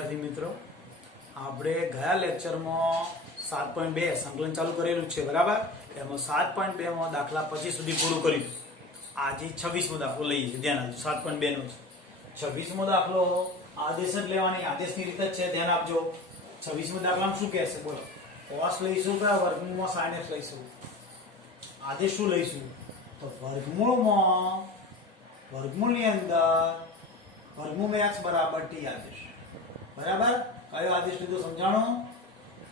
વિદ્યાર્થી મિત્રો, આપણે ગયા લેક્ચરમાં 7.2 સંકલન ચાલુ કરેલું છે બરાબર. એમાં 7.2 માં દાખલા 25 સુધી પૂરું કર્યું. આજે 26મો દાખલો લઈએ છીએ. ધ્યાન આપજો, 7.2 નો છે. 26મો દાખલો આદેશ જ લેવાની, આદેશની રીત જ છે, ધ્યાન આપજો. 26મા દાખલામાં શું કહેશે બોલો? cos લઈશું કે વર્ગમૂળમાં sin x લઈશું? આદેશ શું લઈશું? તો વર્ગમૂળની અંદર વર્ગમૂળ x બરાબર t આદેશ. બરાબર? કયો આદેશ લીધો સમજાણો?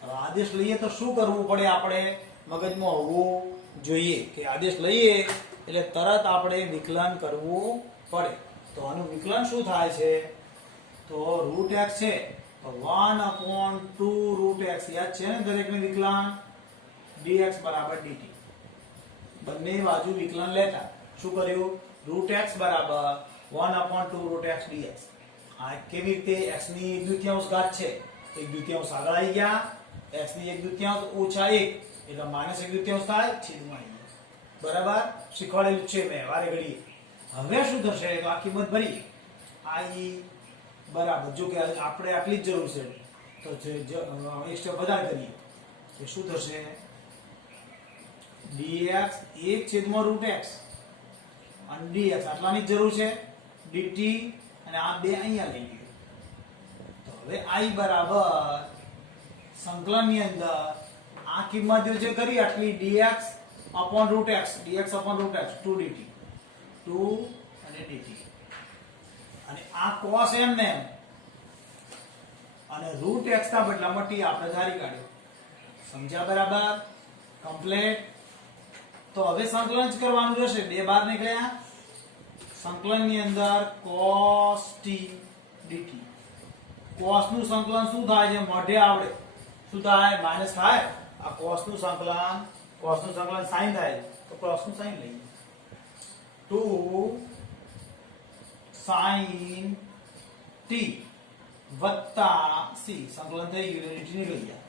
હવે આદેશ લઈએ તો શું કરવું પડે? આપણે મગજમાં હોવું જોઈએ કે આદેશ લઈએ એટલે તરત આપણે વિકલન કરવું પડે. તો આનું વિકલન શું થાય છે? તો રૂટ x છે તો 1/2 રૂટ x યાદ છે ને દરેકને વિકલન? dx બરાબર dt. બંને બાજુ વિકલન લેતા શું કર્યું? રૂટ x બરાબર 1/2 રૂટ x dx. આ કેવી રીતે? x ની 1/2 ઘાત છે, 1/2 આગળ આવી ગયા, x ની 1/2 ઓછા 1 એટલે -1/2 થાય, છેદમાં આવી ગયા. બરાબર? શીખવાડેલું છે મેં વારે ઘડી. હવે શું થશે? તો આ કિંમત ભરી i બરાબર, જો કે આપણે આટલી જ જરૂર છે તો એક સ્ટેપ વધારે કરીએ તો શું થશે? dx 1/√x અને dx આટલાની જ જરૂર છે, dt અને આ બે અહીંયા લઈ ગયો. તો હવે i બરાબર સંકલનની અંદર આ કિંમત જે કરી આટલી dx/√x 2dt 2 અને dt અને આ cos એમને અને રૂટ x ના બદલામાં t આપણે ધારી કાઢ્યો. સમજ્યા? બરાબર? કમ્પ્લીટ. તો હવે સંકલન જ કરવાનું રહેશે. બે બાર નીકળ્યા, સંકલનની અંદર cos t dt. cos નું સંકલન શું થાય છે? મોઢે આવડે. શું થાય? માઈનસ થાય. આ cos નું સંકલન sin થાય તો cos નું sin લઈએ. 2 sin t વત્તા c. સંકલન થઈ ગયું એટલે dt નીકળી ગયા.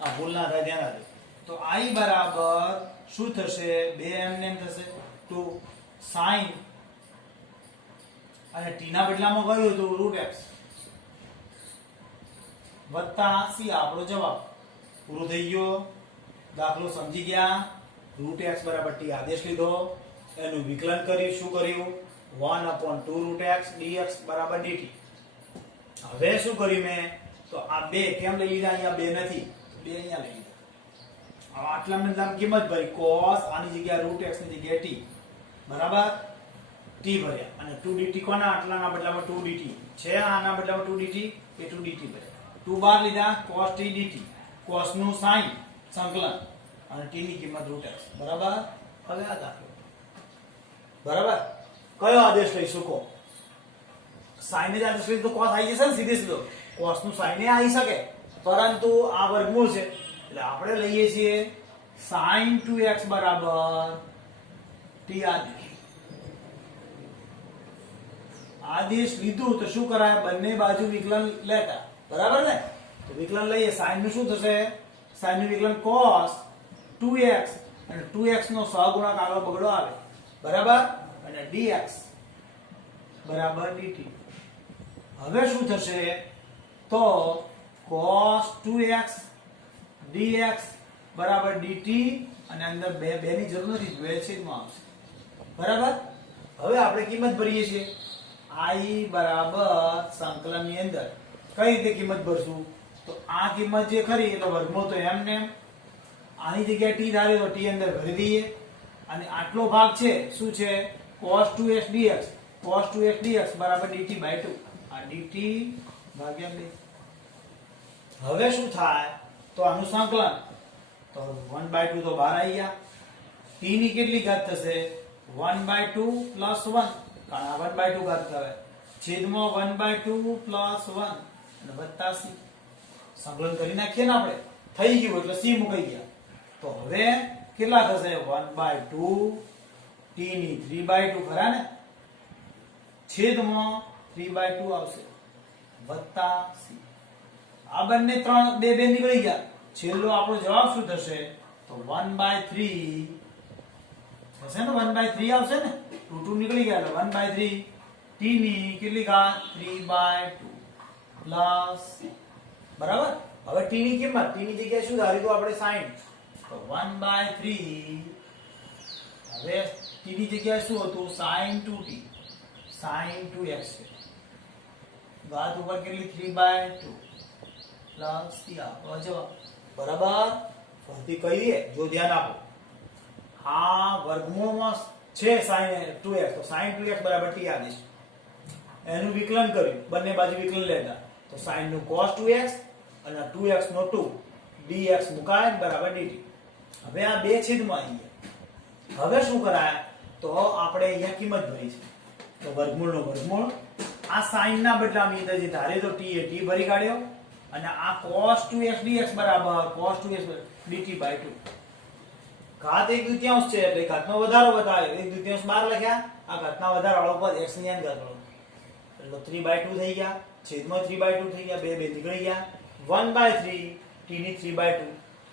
આ ભૂલ ના થાય, ધ્યાન રાખજો. તો i બરાબર શું થશે? બે એમ થશે 2 sin અને t ના બદલામાં કયું હતું? રૂટ x વત્તા c. આપણો જવાબ પૂરો થઈ ગયો. દાખલો સમજી ગયા? રૂટ x બરાબર t આદેશ લીધો, એનું વિકલન કર્યું. શું કર્યું? 1/2 રૂટ x dx બરાબર dt. હવે શું કર્યું મેં? તો આ બે કેમ લઈ લીધા? અહીંયા બે નથી, બે અહીંયા લઈ લીધા. હવે આટલા બદલામાં કિંમત ભરી cos, આની જગ્યાએ રૂટ x ની જગ્યાએ t. બરાબર? t ભર્યા અને 2dt કોના? આટલાના બદલામાં 2dt છે, આના બદલામાં 2dt એ 2dt ભર્યા. 2 બાર લીધા, cos t dt. cos નું sin સંકલન અને t ની કિંમત રૂટ x. બરાબર? હવે આ દાખલો બરાબર કયો આદેશ લઈશું? કહો. sin જ આદેશ લઈ તો cos આવી જશે ને સીધે સીધો. cos નું sin એ આવી શકે, પરંતુ આ વર્ગમૂળ છે એટલે આપણે લઈએ છીએ sin 2x બરાબર t આદેશ. આદેશ લીધું તો શું કરાય? બંને બાજુ વિકલન લેતા. બરાબર ને? તો વિકલન લઈએ. sin નું શું થશે? sin નું વિકલન cos 2x અને 2x નો સહગુણક આગળ બગડો આવે. બરાબર? અને dx બરાબર dt. હવે શું થશે? તો cos 2x dx બરાબર dt અને અંદર બે ની જરૂર નથી, બે છેદમાં આવશે. બરાબર? હવે આપણે કિંમત ભરીએ છીએ. i બરાબર સંકલનની અંદર કઈ રીતે કિંમત ભરશું? તો આ કિંમત જે ખરી એટલે વર્ગમૂળ તો એમને એમ, આની જગ્યાએ t ધારે તો t અંદર ભરી દઈએ અને આટલો ભાગ છે શું છે? cos 2x dx. cos 2x dx બરાબર dt by 2. આ dt ભાગ્યા 2. હવે શું થાય? તો આનું સંકલન તો 1/2 તો બહાર આવી ગયા. t ની કેટલી ઘાત થશે? 1/2 + 1. કારણ આ 1/2 ઘાત કહેવાય. છેદમાં 1/2 + 1 અને વત્તા c. સંકલન કરી નાખીએ ને આપણે, થઈ ગયું એટલે c મુકાઈ ગયા. તો હવે કેટલા થશે? 1/2 t ની 3/2 ખરા ને? છેદમાં 3/2 આવશે વત્તા c. આ બંને બે નીકળી ગયા. છેલ્લો આપણો જવાબ શું થશે? તો 1/3 થશે ને? 1/3 આવશે ને? 2 નીકળી ગયા એટલે 1/3 t ની કેટલી ઘાત? 3/2 પ્લસ બરાબર. હવે t ની કિંમત, t ની જગ્યાએ શું ધાર્યું તો આપણે sin, તો 1/3. હવે t ની જગ્યાએ શું હતું sin 2t, sin 2x છે. ઘાત ઉપર કેટલી 3/2 પ્લસ c આપણો જવાબ બરાબર. ફરીથી કહીએ, જો ધ્યાન આપો, આ વર્ગમૂળમાં છે sin 2x, તો sin 2x બરાબર t આદેશ. એનું વિકલન કર્યું, બંને બાજુ વિકલન લેતા, તો sin નું cos 2x અને 2x નો 2 dx મુકાય બરાબર dt. હવે આ બે છેદમાં આવી ગયા. હવે શું કરાય, તો આપણે અહીંયા કિંમત ભરી છે, તો વર્ગમૂળનો વર્ગમૂળ. આ sin ના બદલામાં અંદર જે ધારે તો t એ t ભરી કાઢ્યો, અને આ cos 2x dx બરાબર cos 2x dt/2. ઘાત 1/2 છે એટલે ઘાતનો વધારો બતાવ્યો, 1/2 બહાર લખ્યા, આ ઘાતના વધારાવાળો પદ x ની અંદર એટલે 3/2 થઈ ગયા, છેદમાં 3/2 થઈ ગયા, બે નીકળી ગયા, 1/3 t ની 3/2.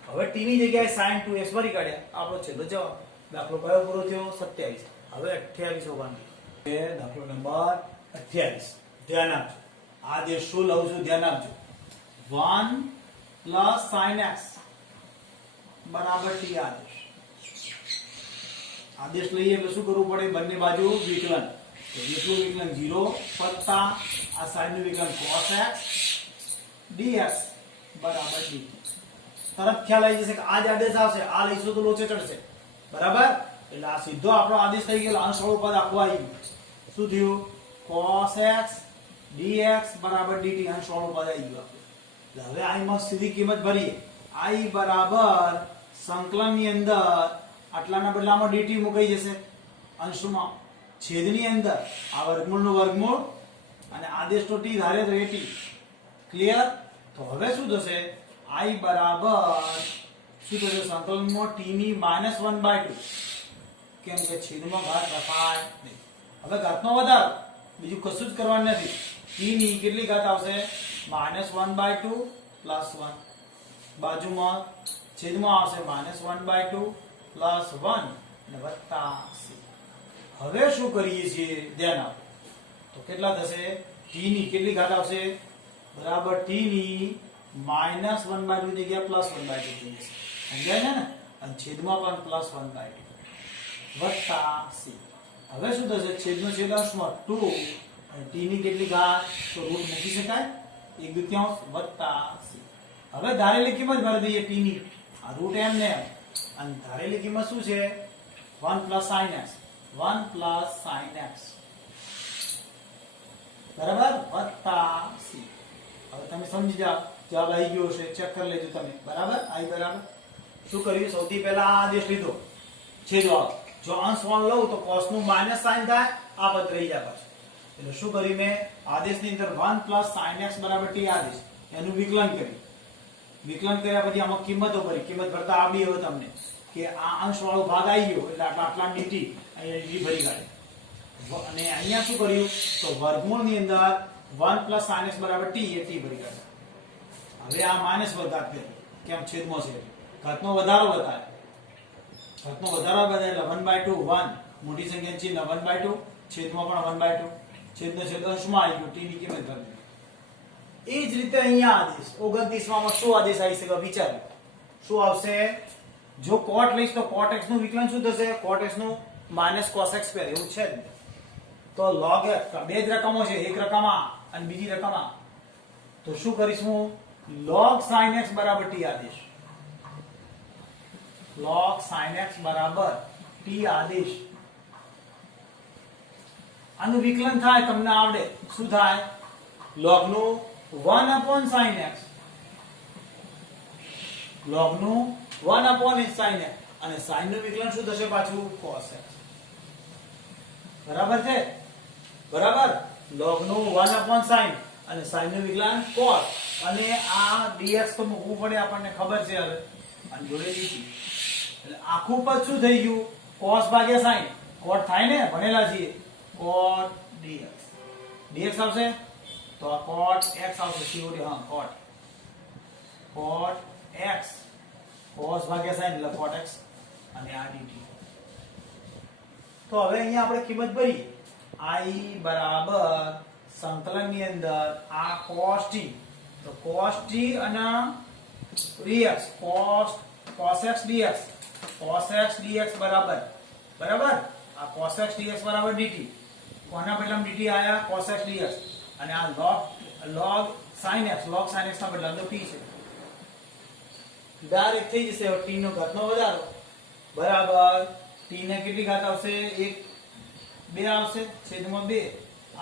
હવે t ની જગ્યાએ sin 2x ભરી કાઢ્યા, આપણો છેલ્લો જવાબ. દાખલો કયો પૂરો થયો 27. હવે 28 હોવાનું છે. દાખલો નંબર 28. ધ્યાન આપજો, આ જે શું લઉં છું ધ્યાન આપજો. 1 plus sin x બરાબર t આદેશ. આદેશ લઈએ એટલે શું કરવું પડે, બંને બાજુ વિકલન. તો એટલું વિકલન 0 વત્તા આ sin નું વિકલન cos x dx બરાબર dt. તરત ખ્યાલ આવી જશે કે આ જ આદેશ આવશે, આ લઈશું તો લોચે ચડશે બરાબર. એટલે આ સીધો આપણો આદેશ થઈ ગયો, અંશવાળું પદ આખું આવી ગયું. શું થયું, cos x dx બરાબર dt, અંશવાળું પદ આવી ગયું. એટલે હવે આમાં સીધી કિંમત ભરીએ, i બરાબર સંકલન ની અંદર આટલાના બદલામાં dt મુકાઈ જશે, અંશમાં છેદની અંદર આ વર્ગમૂળનો વર્ગમૂળ અને આદેશ તો t ધારે તો એ t. ક્લિયર. તો હવે શું થશે, i બરાબર શું થશે, સંકલનમાં t ની -1/2, કેમ કે છેદમાં ઘાત રખાય નહીં. હવે ઘાતનો વધારો, બીજું કશું જ કરવાનું નથી. t ની કેટલી ઘાત આવશે, -1/2 પ્લસ 1, બાજુમાં છેદમાં આવશે -1/2 પ્લસ 1 અને વત્તા c. હવે શું કરીએ છીએ ધ્યાન આપો, તો કેટલા થશે, t ની કેટલી ઘાત આવશે, બરાબર t ની -1/2 જગ્યાએ +1/2 થઈ જશે, સમજાય છે ને, અને છેદમાં પણ +1/2 વત્તા c. હવે શું થશે, છેદનો છેદ અંશમાં 2 અને t ની કેટલી ઘાત, તો રૂટ મૂકી શકાય 1/2 વત્તા c. હવે ધારેલી કિંમત ભરી દઈએ t ની, આ રૂટ એમ ને અને ધારેલી કિંમત શું છે, 1 plus sin x, 1 plus sin x બરાબર વત્તા c. હવે તમે સમજી જાઓ, જવાબ આવી ગયો છે, ચેક કરી લેજો તમે બરાબર. i બરાબર શું કર્યું, સૌથી પહેલા આ આદેશ લીધો, છેદવાળો. જો અંશવાળો લઉં તો cos નું માઈનસ sin થાય, આ પદ રહી જાય પાછું. એટલે શું કર્યું મેં, આદેશની અંદર 1 plus sin x બરાબર t આદેશ, એનું વિકલન કર્યું. વિકલન કર્યા પછી આમાં કિંમતો ભરી, કિંમત ભરતા આવડી હવે તમને કે આ અંશવાળો ભાગ આવી ગયો એટલે આટલા dt અહીંયા dt ભરી કાઢે. અને અહીંયા શું કર્યું, તો વર્ગમૂળની અંદર 1 plus sin x બરાબર t એ t ભરી કાઢે. હવે આ માઈનસ ઘાત કરી, કેમ છેદમાં છે, ઘાતનો વધારો બતાવે, ઘાતનો વધારો બતાવે એટલે 1/2 1, મોટી સંખ્યા ચિહ્ન 1/2, છેદમાં પણ 1/2, છેદનો છેદ અંશમાં આવી ગયો, t ની કિંમત ભરી. એ જ રીતે અહીંયા આદેશ 29 માં શું આદેશ આવી શકે, વિચારો શું આવશે. જો cot લઈશ તો cot x નું વિકલન શું થશે, cot x નું -cos x સ્ક્વેર એવું છે જ. તો log x, બે જ રકમો છે, એક રકમ આ અને બીજી રકમ આ, તો શું કરીશ હું, log sin x બરાબર t આદેશ, log sin x બરાબર t આદેશ. આનું વિકલન થાય, તમને આવડે શું થાય, log નું 1/sin x, log નું 1/sin x, અને sin નું વિકલન શું થશે પાછું, cos x. બરાબર છે, બરાબર. log નું 1/sin અને sin નું વિકલન cos, અને આ dx તો મૂકવું પડે, આપણને ખબર છે. હવે અને જોડે dt, એટલે આખું પદ શું થઈ ગયું, cos ભાગ્યા sin, cot થાય ને, ભણેલા છીએ, cot dx, dx આવશે તો આ cot x આવશે, COT, હા cot x, cos ભાગ્યા sin એટલે cot x અને આ dt. તો હવે અહીંયા આપણે કિંમત ભરી, i બરાબર સંકલન ની અંદર આ cos t, તો cos t અને dx, cos x dx, cos x dx બરાબર આ cos x dx બરાબર dt. કોના બદલામાં dt આયા? cos x dx. અને આ log sin x ના બદલામાં તો t છે. ડાયરેક્ટ થઈ જશે t નો ઘાતનો વધારો બરાબર t ને કેટલી ઘાત આવશે? 1 2 આવશે છેદમાં 2.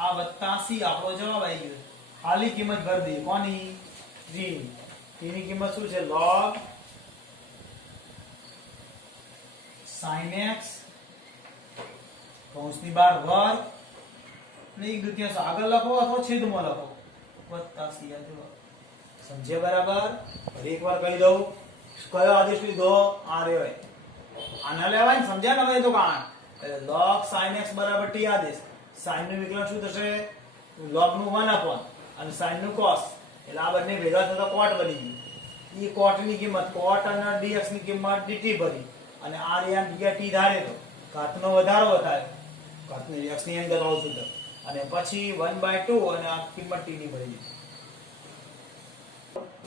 આ વત્તા c આપણો જવાબ આવી ગયો. ખાલી કિંમત ભર દઈએ. કોની? g ની. t ની કિંમત શું છે? log sin x કૌંસની બહાર વર્ગ અને 1/2 આગળ લખો અથવા છેદમાં લખો વત્તા c આ જવાબ. સમજે બરાબર? ફરી એકવાર કહી દઉં. કયો આદેશ લીધો? આ રહ્યો. આના લેવાય ને? સમજ્યા ને? હવે તો કારણ log sin x બરાબર t આદેશ. sin નું વિકલન શું થશે? log નું 1 અને sin નું cos. એટલે આ બંને ભેગા થતા cot બની ગયું. ઈ cot ની કિંમત cot અને dx ની કિંમત dt ભરી અને આ રહ્યા બીજા t ધારે તો ઘાતનો વધારો થાય. ઘાતની x ની અંદર આવશું તો અને પછી 1/2 અને આ કિંમત t ની ભરી.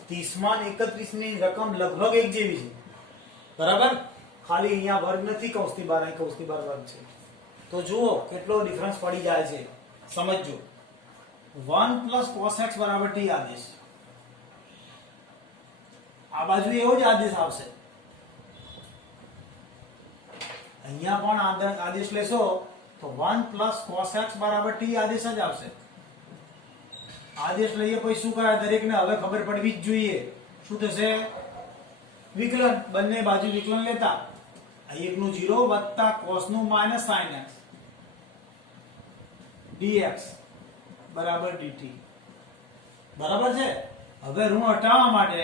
30 માં 31 ની રકમ લગભગ એક જેવી છે. બરાબર? ખાલી અહીંયા વર્ગ નથી કૌંસની બહાર, અહીં કૌંસની બહાર વર્ગ છે. તો જુઓ કેટલો ડિફરન્સ પડી જાય છે. સમજજો. 1 + cos x બરાબર t આદેશ. આ બાજુ એવો જ આદેશ આવશે. અહીંયા પણ આદેશ લેશો તો 1 + cos x બરાબર t આદેશ જ આવશે. આદેશ લઈએ પછી શું કરાય? દરેકને હવે ખબર પડવી જ જોઈએ. શું થશે? વિકલન. બંને બાજુ વિકલન લેતા 1 નું 0 વત્તા cos નું માઈનસ sin x dx બરાબર dt. બરાબર છે? હવે ઋણ હટાવવા માટે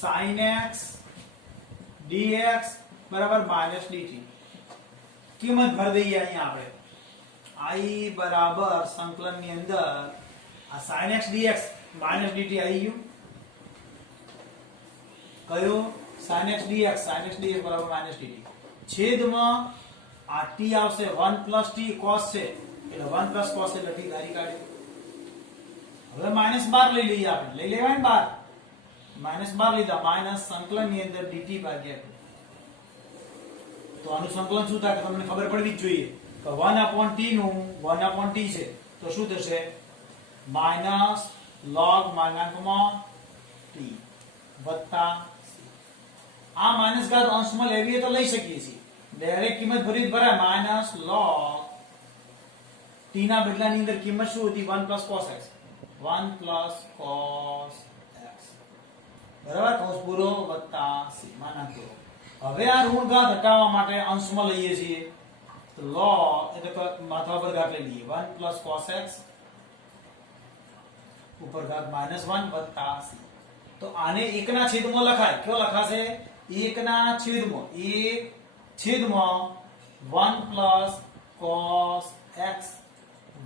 sin x dx બરાબર માઈનસ dt. કિંમત ભરી દઈએ અહીંયા આપણે. I બરાબર સંકલન ની અંદર આ sin x dx minus dt આવી ગયું. કયો? sin x dx બરાબર માઈનસ dt. છેદમાં આ t આવશે 1 + t cos છે એટલે 1 + cos એટલે t ધારી કાઢ્યો. હવે -12 લઈ લઈએ આપણે. લઈ લેવાય ને 12. -12 લીધા. માઈનસ સંકલન ની અંદર dt ભાગ્યા 2. તો આનું સંકલન શું થાય? તમને ખબર પડવી જ જોઈએ કે 1/t નું 1/t છે તો શું થશે? માઈનસ log t વત્તા આ માઈનસ ઘાત અંશમાં લેવીએ તો લઈ શકીએ છીએ. ડાયરેક્ટ કિંમત ભરી જ ભરાય. માઈનસ log t ના બદલાની અંદર કિંમત શું હતી? 1 + cos x. 1 + cos x બરાબર કૌંસ પૂરો વત્તા c માના પૂરો. હવે આ ઋણ ઘાત હટાવવા માટે અંશમાં લઈએ છીએ તો log એટલે માથા પર ઘાત લઈ લઈએ. 1 + cos x ઉપર ઘાત -1 વત્તા c. તો આને 1 ના છેદમાં લખાય. કયો લખાશે? 1 ના છેદમાં 1 + cos x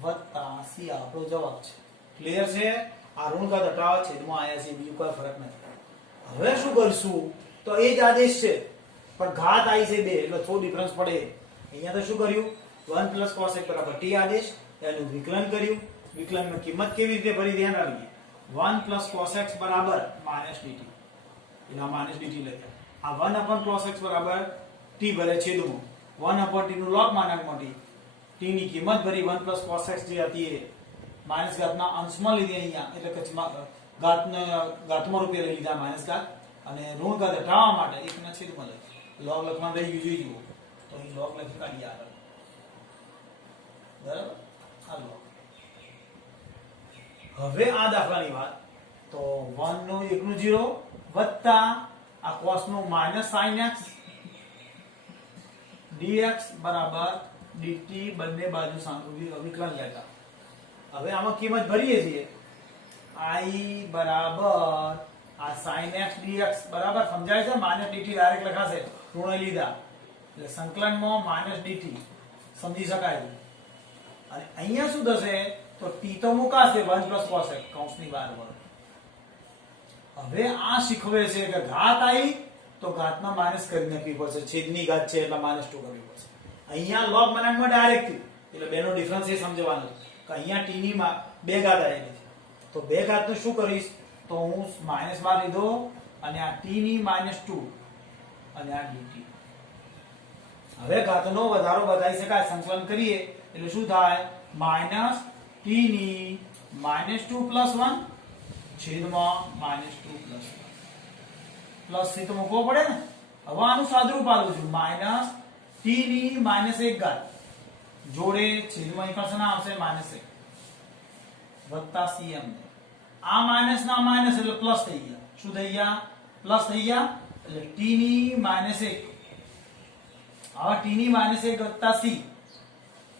વત્તા c આપણો જવાબ છે. ક્લિયર છે? આ ઋણ ઘાત હટાવવા છેદમાં આયા છે, બીજું કોઈ ફરક નથી. હવે શું કરશું? તો એ જ આદેશ છે પણ ઘાત આવી છે 2 એટલે થોડો ડિફરન્સ પડે. અહીંયા તો શું કર્યું? 1 + cos x બરાબર t આદેશ એનું વિકલન કર્યું. વિકલનમાં કિંમત કેવી રીતે ભરી? ધ્યાન રાખીએ. 1 + cos x બરાબર -dt. એના -dt લખ્યા. આ 1 / cos x બરાબર t ભરે છેદમાં 1/t નું log માનાંકમાં t. t ની કિંમત ભરી 1 + cos x જે હતી એ માઈનસ ઘાતના અંશમાં લીધી અહીંયા એટલે કે ઘાતમાં રૂપે લઈ લીધા માઈનસ ઘાત અને ઋણ ઘાત હટાવવા માટે 1 ના છેદમાં લખ્યું. log લખવાનું રહી ગયું જોઈ જુઓ. તો અહીં log લખી કાઢીએ આગળ. બરાબર? આ log. હવે આ દાખલાની વાત તો 1 નું 1 નું 0 વત્તા આ cos નું માઈનસ sin x dx બરાબર dt બંને બાજુ વિકલન લેતા. હવે આમાં કિંમત ભરીએ છીએ. I બરાબર આ sin x dx બરાબર સમજાય છે? -dt ડાયરેક્ટ લખાશે. ઋણ લીધા એટલે સંકલનમાં -dt સમજી શકાય. અને અહીંયા શું થશે? તો t તો મુકાશે 1 + cos x કૌંસની બહાર વર્ગ. હવે આ શીખવે છે કે ઘાત આવી તો ઘાતમાં માઈનસ કરી નાખવી પડશે. છેદની ઘાત છે એટલે -2 કરવી પડશે. અહીંયા log માનાંકમાં ડાયરેક્ટ એટલે બેનો ડિફરન્સ એ સમજવાનો કે અહીંયા t ની બે ઘાત આવેલી છે, તો બે ઘાતનું શું કરીશ, તો હું માઇનસ માં લીધો અને આ t ની -2 અને આ dt. હવે ઘાતનો વધારો બતાવી શકાય, સંકલન કરીએ એટલે શું થાય, માઇનસ t ની -2 + 1 છેદમાં -2 + 1 પ્લસ થી તો મૂકવો પડે ને. હવે આનું સાદુરૂપ આલું છું, માઇનસ t ની -1 ઘાત જોડે છેદમાં ઇક્વેશન આવશે -1 વત્તા cm. આ માઇનસ ના માઇનસ એટલે પ્લસ થઈ ગયા. શું થઈ ગયા, પ્લસ થઈ ગયા. એટલે t ની -1, હવે t ની -1 વત્તા c,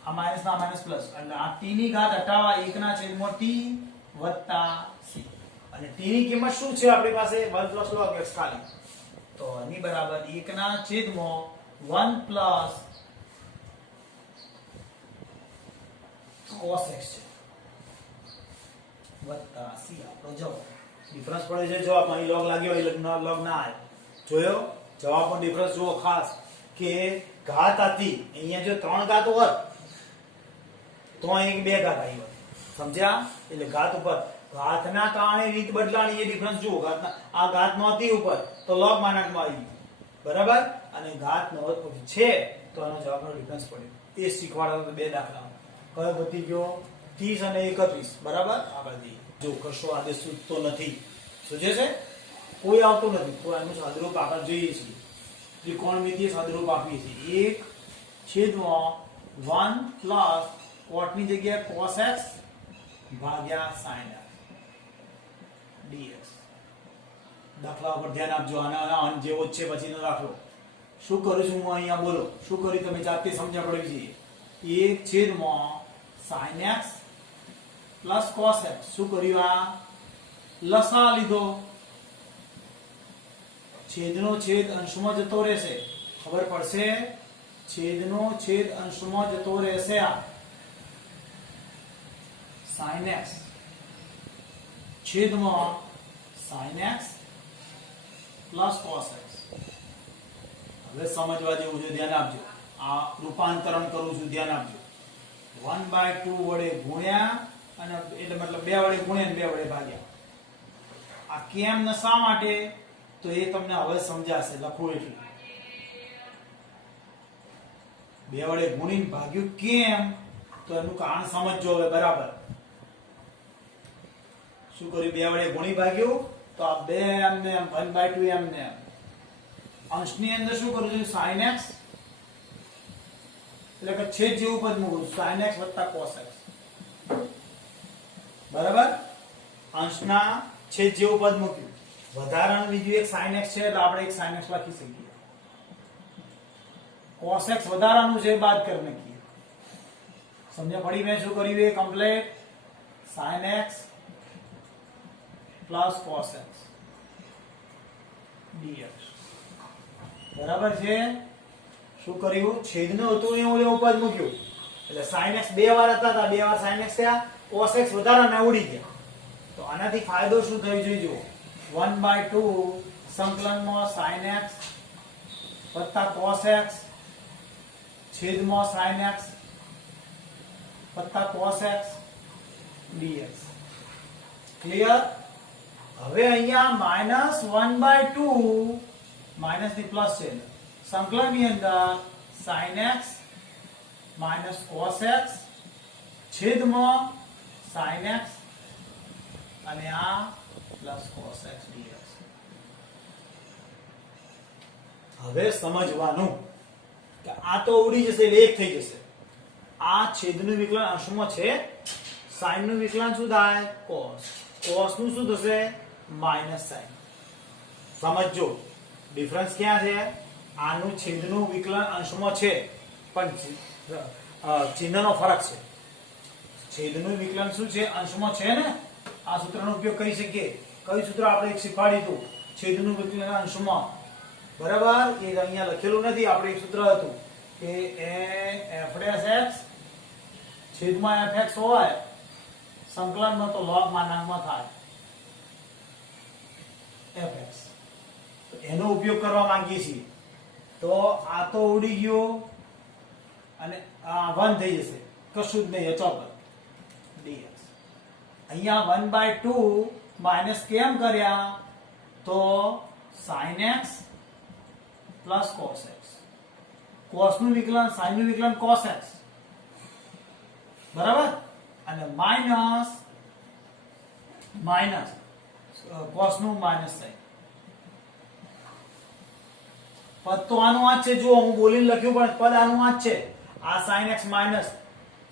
આ માઇનસ ના માઇનસ પ્લસ, એટલે આ t ની ઘાત હટાવવા 1 ના છેદમાં t વત્તા c. અને t ની કિંમત શું છે આપણી પાસે, 1 + log x ખાલી, તો આની બરાબર 1 ના છેદમાં 1 + cos x છે વત્તા c આપણો જવાબ. ડિફરન્સ પડે છે, જો આપણે log લાગ્યો હોય log ના આવે, જોયો જવાબનો ડિફરન્સ જુઓ ખાસ, કે ઘાત હતી અહીંયા જો 3 ઘાત હોત તો અહીં 2 ઘાત આવી હોત, સમજ્યા. એટલે ઘાત ઉપર ઘાતના કારણે રીત બદલાણી, એ ડિફરન્સ જુઓ. ઘાતના આ ઘાત નહોતી ઉપર તો log માં આવી, બરાબર, અને ઘાત નો છે તો આનો જવાબનો ડિફરન્સ પડ્યો. એ શીખવાડો તો બે દાખલા, કયો બધી ગયો 30 અને 31, બરાબર. આ બધી જો કશો આદેશ સૂચતો નથી, સૂચે છે કોઈ આવતું નથી, તો આનું સાદુરૂપ આપણે જોઈએ છીએ, ત્રિકોણમિતિય સાદુરૂપ આપીએ છીએ. 1 + cot ની જગ્યાએ cos x ભાગ્યા sin x dx. દાખલા ઉપર ધ્યાન આપજો, આના જેવો જ છે પછીનો દાખલો. શું કરું છું હું અહીંયા, બોલો શું કર્યું, તમે જાતે સમજ્યા પડવી જોઈએ. 1 sin x + cos x. શું કર્યું, આ લસા લીધો, છેદનો છેદ અંશમાં જતો રહેશે, ખબર પડશે, છેદનો છેદ અંશમાં જતો રહેશે. આ sin x છેદમાં sin x + cos x. હવે સમજવા જેવું છે, ધ્યાન આપજો. આ રૂપાંતરણ કરું છું, ધ્યાન આપજો. 1/2 વડે ગુણ્યા, અને એટલે મતલબ 2 વડે ગુણ્યા અને 2 વડે ભાગ્યા. આ કેમ ને શા માટે, તો એ તમને હવે સમજાશે, લખો એટલું. 2 વડે ગુણીને ભાગ્યું કેમ, તો એનું કારણ સમજજો હવે બરાબર. શું કર્યું, 2 વડે ગુણી ભાગ્યું તો આ 2 એમને 1/2 એમને. અંશની અંદર શું કરું છું, sin x એટલે કે છેદ જેવું પદ મૂકું, sin x + cos x, બરાબર. અંશના છેદ જેવું પદ મૂક્યું, વધારાનું બીજું એક sin x છે એટલે આપણે એક sin x લખી શકીએ. cos x વધારાનું છે, બાદ કરી નાખીએ. સમજ્યા પડી મેં શું કર્યું, એ complete sin x + cos x dx, બરાબર છે. શું કર્યું, છેદનું હતું એ ઓલું પદ મૂક્યું, એટલે sin x 2 વાર હતા, 2 વાર sin x થયા, cos x વધારાના ઉડી ગયા. તો આનાથી ફાયદો શું થયો જોઈજો, 1/2 સંકલનમાં sin x + cos x છેદમાં sin x + cos x dx. Clear. હવે અહીંયા -1/2 માઇનસ ની પ્લસ છે, સંકલન ની અંદર sin x - cos x છેદમાં sin x અને આ +cos x dx. હવે સમજવાનું કે આ તો ઉડી જશે એટલે એક થઈ જશે. આ છેદનું વિકલન અંશમાં છે, sin નું વિકલન શું થાય, cos. cos નું શું થશે, -sin. સમજજો ડિફરન્સ ક્યાં છે, આનું છેદનું વિકલન અંશમાં છે પણ ચિહ્નનો ફરક છે. છેદનું વિકલન શું છે, અંશમાં છે ને. આ સૂત્રનો ઉપયોગ કરી શકીએ. કયું સૂત્ર આપણે એક શીખવાડ્યું હતું, છેદનું વિકલન અંશમાં, બરાબર. એ અહીંયા લખેલું નથી, આપણે એક સૂત્ર હતું કે f' છેદમાં fx હોય, સંકલનમાં તો log માનાંકમાં થાય fx. એનો ઉપયોગ કરવા માંગીએ છીએ. તો આ તો ઉડી ગયો અને આ 1 થઈ જશે, કશું જ નહીં, અચોક dx. અહીંયા 1/2 માઇનસ કેમ કર્યા તો sin x plus cos x. cos નું વિકલન sin નું વિકલન cos x બરાબર અને માઇનસ cos નું માઇનસ sin. પદ તો આનું આ જ છે, જો હું બોલીને લખ્યું પણ પદ આનું આ જ છે. આ sin x minus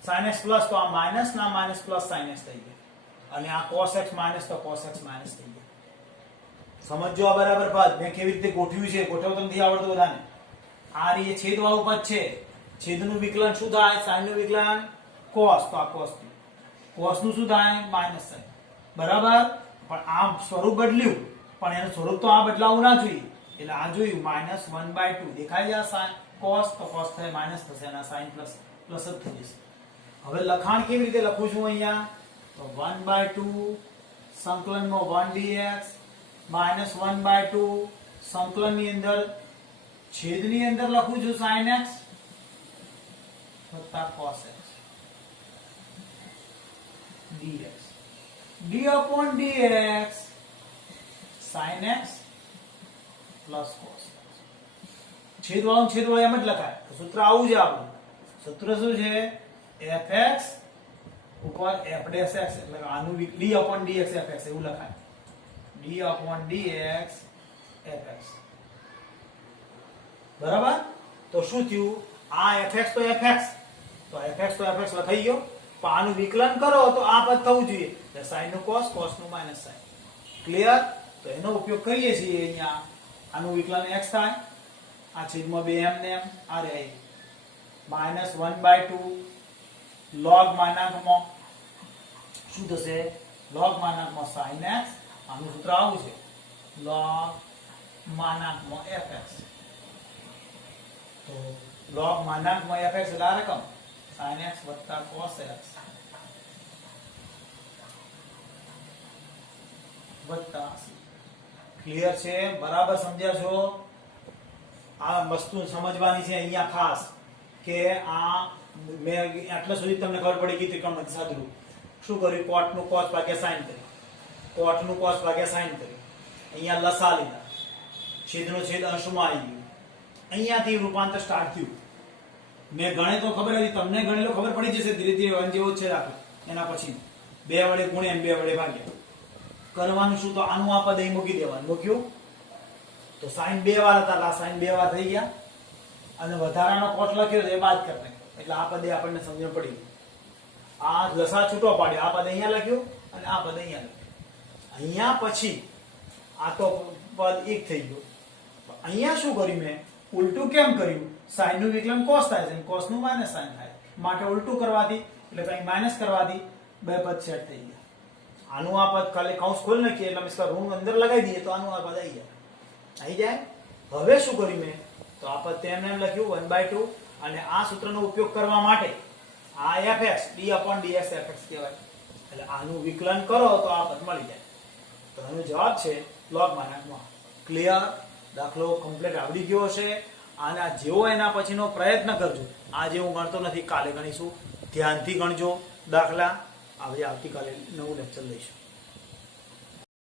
sin x plus તો આ માઇનસ ના માઇનસ પ્લસ sin x થઈ ગયું અને આ cos x માઇનસ તો cos x માઇનસ થઈ ગયું. સમજો આ બરાબર પદ મેં કેવી રીતે ગોઠવ્યું છે, ગોઠવતા નથી આવડતું બધાને. આ રીતે છેદવાળું પદ છે, છેદનું વિકલન શું થાય sin નું વિકલન cos તો આ cos થયું. cos નું શું થાય માઇનસ sin બરાબર. પણ આમ સ્વરૂપ બદલ્યું પણ એનું સ્વરૂપ તો આ બદલાવું ના જોઈએ એટલે આ જોયું -1/2 દેખાય છે. આ sin cos તો cos થાય માઇનસ થશે અને sin પ્લસ પ્લસ જ થઈ જશે. હવે લખાણ કેવી રીતે લખું છું અહીંયા તો 1/2 સંકલનમાં 1 dx -1/2 સંકલનની અંદર છેદની અંદર લખું છું sin x વત્તા cos x dx d/dx sin x plus cos x. છેદવાળું એમ જ લખાય તો સૂત્ર આવું છે આપણું. સૂત્ર શું છે fx ઉપર f' x એટલે આનું d/dx fx એવું લખાય d/dx fx બરાબર. તો શું થયું આ fx તો fx લખાઈ ગયો પણ આનું વિકલન કરો તો આ પદ થવું જોઈએ એટલે sin નું cos cos નું માઇનસ sin. ક્લિયર. તો એનો ઉપયોગ કરીએ છીએ અહીંયા. આનું વિકલન x થાય આ છેદમાં 2 m ને m આ રહે -1/2 log માનાંકમાં શું થશે log માનાંકમાં sin x આનું સૂત્ર આવું છે log માનાંકમાં fx. તો log માનાંકમાં fx એટલે આ રકમ sin x વત્તા cos x વત્તા c. ક્લિયર છે બરાબર સમજ્યા છો. આ વસ્તુ સમજવાની છે અહીંયા ખાસ કે આ મેં આટલા સુધી તમને ખબર પડી ગઈ ત્રિકોણમિતિ સાદુરૂપ શું કર્યું cot નું cos ભાગ્યા sin કર્યું cot નું cos ભાગ્યા sin કર્યું અહીંયા લસા લીધા છેદનો છેદ અંશમાં આવી ગયું અહીંયાથી રૂપાંતર સ્ટાર્ટ થયું. મેં ગણિત તો ખબર હતી તમને ગણેલો ખબર પડી જશે ધીરે ધીરે વન જેવો છે રાખો એના પછી 2 વડે ગુણ્યા 2 વડે ભાગ્યા કરવાનું શું તો આનું આ પદ અહીં મૂકી દેવાનું. મૂક્યું તો sin 2 વાર હતા આ sin 2 વાર થઈ ગયા અને વધારાનો cos લખ્યો છે એ બાદ કરી નાખ્યો એટલે આ પદે આપણને સમજણ પડી ગઈ. આ લસા છૂટો પાડ્યો આ પદ અહીંયા લખ્યું અને આ પદ અહીંયા લખ્યું. અહીંયા પછી આ તો પદ એક થઈ ગયું. અહીંયા શું કર્યું મેં ઉલટું કેમ કર્યું sin નું વિકલન cos થાય છે cos નું માઇનસ sin થાય માટે ઉલટું કરવાથી એટલે કઈ માઇનસ કરવાથી બે પદ સેટ થઈ ગયા. આનું આ પદ ખાલી કૌંસ ખોલ નાખીએ એટલે મિસ્ટર ઋણ અંદર લગાવી દઈએ તો આનું આ પદ આવી જાય. હવે શું કર્યું મેં તો આ પદ તેમ એમ લખ્યું 1/2 અને આ સૂત્રનો ઉપયોગ કરવા માટે આ fx d/dx fx કહેવાય એટલે આનું વિકલન કરો તો આ પદ મળી જાય. તો એનો જવાબ છે log માનાંકમાં. ક્લિયર. દાખલો કમ્પ્લીટ આવડી ગયો હશે અને જેવો એના પછીનો પ્રયત્ન કરજો. આજે હું ગણતો નથી કાલે ગણીશું ધ્યાનથી ગણજો દાખલા. આવતીકાલે નવું લેક્ચર લઈશું.